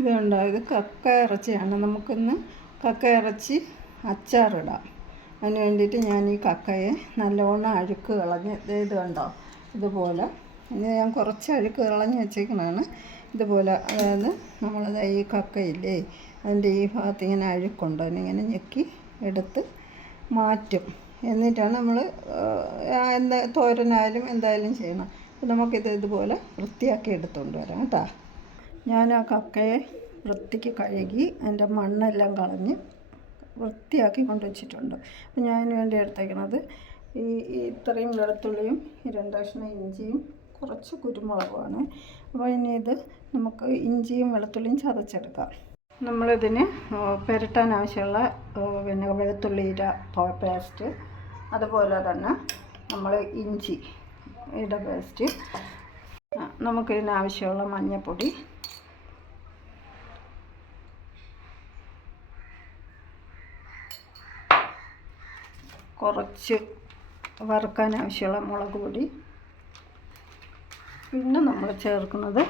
ഇതുണ്ടോ, ഇത് കക്ക ഇറച്ചിയാണ്. നമുക്കിന്ന് കക്ക ഇറച്ചി അച്ചാറിടാം. അതിന് വേണ്ടിയിട്ട് ഞാൻ ഈ കക്കയെ നല്ലോണം അഴുക്ക് കളഞ്ഞ് ഇത് കണ്ടോ ഇതുപോലെ, ഇനി ഞാൻ കുറച്ച് അഴുക്ക് കളഞ്ഞ് വെച്ചേക്കുന്നതാണ്. ഇതുപോലെ, അതായത് നമ്മളത് ഈ കക്കയില്ലേ അതിൻ്റെ ഈ ഭാഗത്ത് ഇങ്ങനെ അഴുക്കുണ്ടോ ഇങ്ങനെ ഞെക്കി എടുത്ത് മാറ്റും. എന്നിട്ടാണ് നമ്മൾ എന്താ തോരനായാലും എന്തായാലും ചെയ്യണം. അപ്പോൾ നമുക്കിത് ഇതുപോലെ വൃത്തിയാക്കി എടുത്തുകൊണ്ട് വരാം കേട്ടോ. ഞാൻ ആ കക്കയെ വൃത്തിക്ക് കഴുകി അതിൻ്റെ മണ്ണെല്ലാം കളഞ്ഞ് വൃത്തിയാക്കി കൊണ്ടുവച്ചിട്ടുണ്ട്. അപ്പോൾ ഞാൻ അതിന് വേണ്ടി എടുത്തേക്കുന്നത് ഈ ഇത്രയും വെളുത്തുള്ളിയും 2 കഷ്ണം ഇഞ്ചിയും കുറച്ച് കുരുമുളകുമാണ്. അപ്പോൾ ഇനി ഇത് നമുക്ക് ഇഞ്ചിയും വെളുത്തുള്ളിയും ചതച്ചെടുക്കാം. നമ്മളിതിന് പുരട്ടാൻ ആവശ്യമുള്ള വെളുത്തുള്ളിയുടെ പേസ്റ്റ്, അതുപോലെ തന്നെ നമ്മൾ ഇഞ്ചിയുടെ പേസ്റ്റ്, നമുക്കിതിന് ആവശ്യമുള്ള മഞ്ഞൾപ്പൊടി, കുറച്ച് വറുക്കാൻ ആവശ്യമുള്ള മുളക് പൊടി, പിന്നെ നമ്മൾ ചേർക്കുന്നത്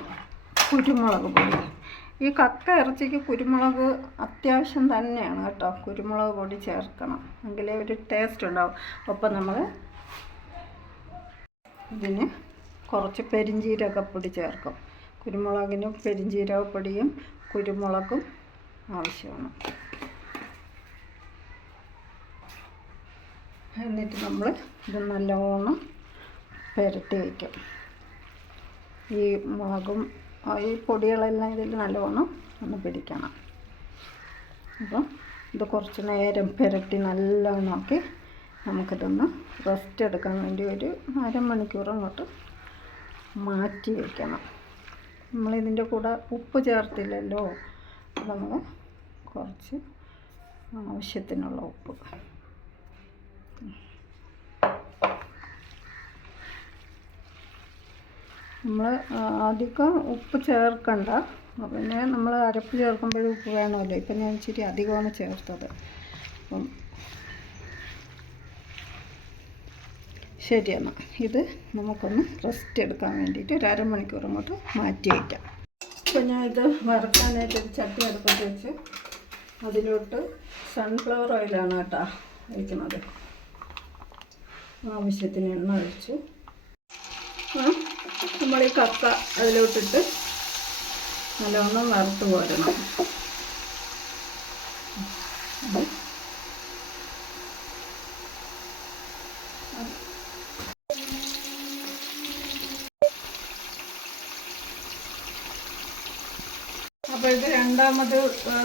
കുരുമുളക് പൊടി. ഈ കക്ക ഇറച്ചിക്ക് കുരുമുളക് അത്യാവശ്യം തന്നെയാണ് കേട്ടോ. കുരുമുളക് പൊടി ചേർക്കണം, എങ്കിലേ ഒരു ടേസ്റ്റ് ഉണ്ടാവും. ഒപ്പം നമ്മൾ ഇതിന് കുറച്ച് പെരിഞ്ജീരകപ്പൊടി ചേർക്കും. കുരുമുളകിനും പെരിഞ്ജീരകപ്പൊടിയും കുരുമുളകും ആവശ്യമാണ്. എന്നിട്ട് നമ്മൾ ഇത് നല്ലോണം പുരട്ടി വയ്ക്കും. ഈ മുളകും ഈ പൊടികളെല്ലാം ഇതിൽ നല്ലോണം ഒന്ന് പിടിക്കണം. അപ്പം ഇത് കുറച്ച് നേരം പുരട്ടി നല്ലോണം ആക്കി നമുക്കിതൊന്ന് റെസ്റ്റ് എടുക്കാൻ വേണ്ടി ഒരു അരമണിക്കൂർ അങ്ങോട്ട് മാറ്റി വയ്ക്കണം. നമ്മളിതിൻ്റെ കൂടെ ഉപ്പ് ചേർത്തില്ലല്ലോ, നമ്മൾ കുറച്ച് ആവശ്യത്തിനുള്ള ഉപ്പ്. നമ്മൾ അധികം ഉപ്പ് ചേർക്കണ്ട, പിന്നെ നമ്മൾ അരപ്പ് ചേർക്കുമ്പോഴും ഉപ്പ് വേണമല്ലോ. ഇപ്പം ഞാൻ ഇച്ചിരി അധികമാണ് ചേർത്തത്. അപ്പം ശരിയെന്നാ ഇത് നമുക്കൊന്ന് റെസ്റ്റ് എടുക്കാൻ വേണ്ടിയിട്ട് ഒരു അരമണിക്കൂർ അങ്ങോട്ട് മാറ്റി വയ്ക്കാം. അപ്പോൾ ഞാൻ ഇത് വറുക്കാനായിട്ട് ഒരു ചട്ടി അടുപ്പത്ത് വെച്ച് അതിലോട്ട് സൺഫ്ലവർ ഓയിലാണ് കേട്ടോ ഒഴിക്കുന്നത്. ആവശ്യത്തിന് എണ്ണ ഒഴിച്ച് നമ്മൾ ഈ കക്ക അതിലോട്ടിട്ട് നല്ലോണം വറുത്ത് പോരണം. അപ്പോൾ ഇത് രണ്ടാമത്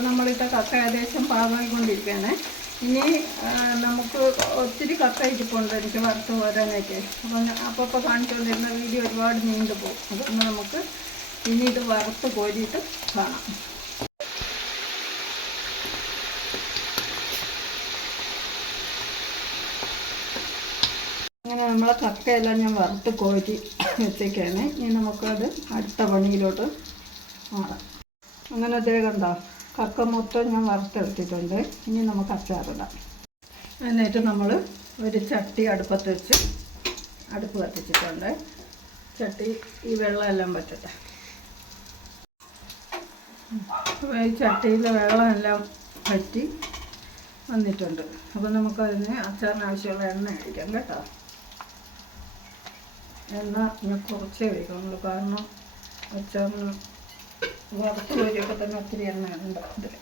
നമ്മളിട്ട കക്ക ഏകദേശം പാകമായിക്കൊണ്ടിരിക്കുകയാണ്. ഇനി നമുക്ക് ഒത്തിരി കക്ക ഇരിപ്പുണ്ട് എനിക്ക് വറുത്ത് പോരാനായിട്ട്. അപ്പോൾ കാണിച്ചുകൊണ്ടിരുന്ന വീഡിയോ ഒരുപാട് നീണ്ടു പോകും. അതുകൊണ്ട് നമുക്ക് ഇനി ഇത് വറുത്ത് കോരിയിട്ട് കാണാം. അങ്ങനെ നമ്മളെ കക്കയെല്ലാം ഞാൻ വറുത്ത് കോരി വെച്ചേക്കാണ്. ഇനി നമുക്കത് അടുത്ത പണിയിലോട്ട് മാറാം. അങ്ങനെ അതേ കണ്ടോ, കക്ക മൊത്തം ഞാൻ വറുത്തെടുത്തിട്ടുണ്ട്. ഇനി നമുക്ക് അച്ചാറിടാം. എന്നിട്ട് നമ്മൾ ഒരു ചട്ടി അടുപ്പത്ത് വെച്ച് അടുപ്പ് കത്തിച്ചിട്ടുണ്ട്. ചട്ടി ഈ വെള്ളമെല്ലാം പറ്റട്ടെ. ഈ ചട്ടിയിലെ വെള്ളമെല്ലാം വറ്റി വന്നിട്ടുണ്ട്. അപ്പോൾ നമുക്കതിന് അച്ചാറിന് ആവശ്യമുള്ള എണ്ണ ഒഴിക്കാം കേട്ടോ. എണ്ണ ഞാൻ കുറച്ചേ ഒഴിക്കുള്ളൂ, കാരണം അച്ചാറിന് വറുത്ത് കോരിയൊക്കെ തന്നെ ഒത്തിരി എണ്ണ ഉണ്ട് ഇതിൽ.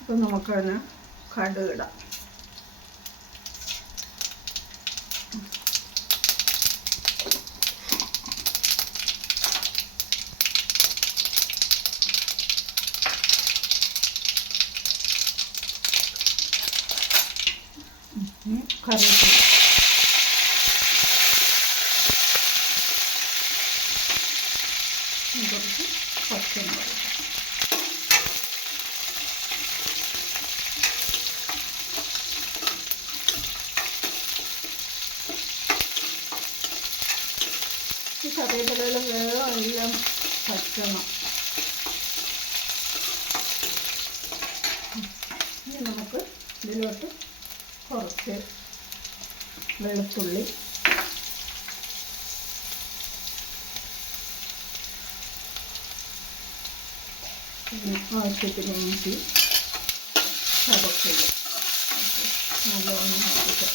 അപ്പം നമുക്കതിന് കടുക് ഇടാം. കറിവേപ്പില, കുറച്ച് പച്ചമുളക്, ഈ കറിവേപ്പിലയിലെ വെള്ളം എല്ലാം പറ്റണം. ഇനി നമുക്ക് ഇതിലോട്ട് കുറച്ച് വെളുത്തുള്ളി, പിന്നെ ആവശ്യത്തിന് ഇഞ്ചി ചതച്ചത് നല്ലോണം ആവശ്യം.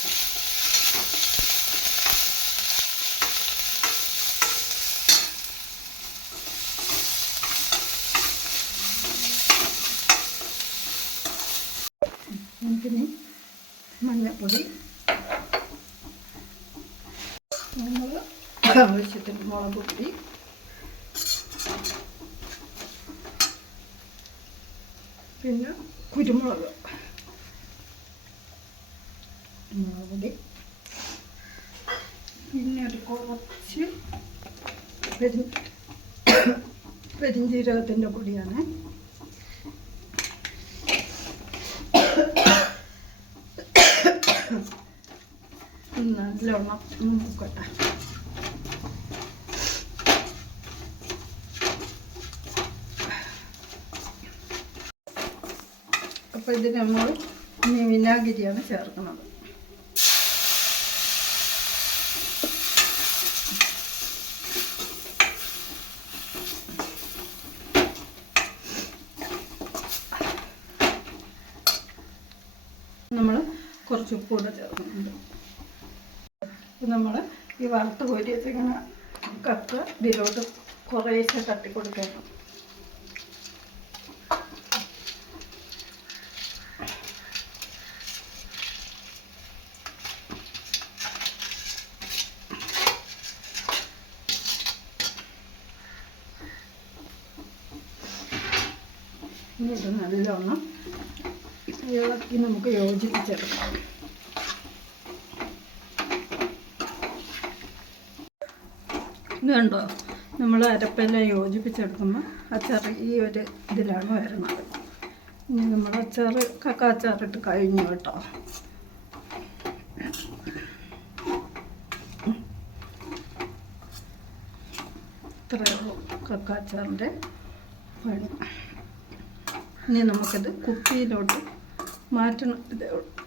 നമുക്കിനി മഞ്ഞൾപ്പൊടി, നമ്മൾ ആവശ്യത്തിന് മുളക് പൊടി, പിന്നെ കുരുമുളക് പൊടി, പിന്നെ ഒരു കുറച്ച് പെരിഞ്ജീരകത്തിൻ്റെ പൊടിയാണ്. നല്ലോണം നോക്കട്ടെ. അപ്പോൾ ഇത് നമ്മൾ ഇനി വിനാഗിരിയാണ് ചേർക്കുന്നത്. നമ്മൾ കുറച്ച് ഉപ്പ് കൂടെ ചേർക്കുന്നുണ്ട്. നമ്മൾ ഈ വറുത്ത് കോരി വെച്ചിങ്ങനെ കക്ക ഇതിലോട്ട് കുറേശ്ശെ തട്ടിക്കൊടുക്കണം. ഇനി ഇത് നല്ലോണം ഇളക്കി നമുക്ക് യോജിപ്പിച്ചെടുക്കാം. ഇത് കണ്ടോ, നമ്മൾ അരപ്പെല്ലാം യോജിപ്പിച്ചെടുക്കുമ്പോൾ അച്ചാർ ഈ ഒരു ഇതിലാണ് വരുന്നത്. ഇനി നമ്മൾ കക്ക അച്ചാറിട്ട് കഴിഞ്ഞു കേട്ടോ. ഇത്രയുള്ളൂ കക്ക അച്ചാറിൻ്റെ പണി. ഇനി നമുക്കത് കുപ്പിയിലോട്ട് മാറ്റണം. ഇതേ ഉള്ളൂ.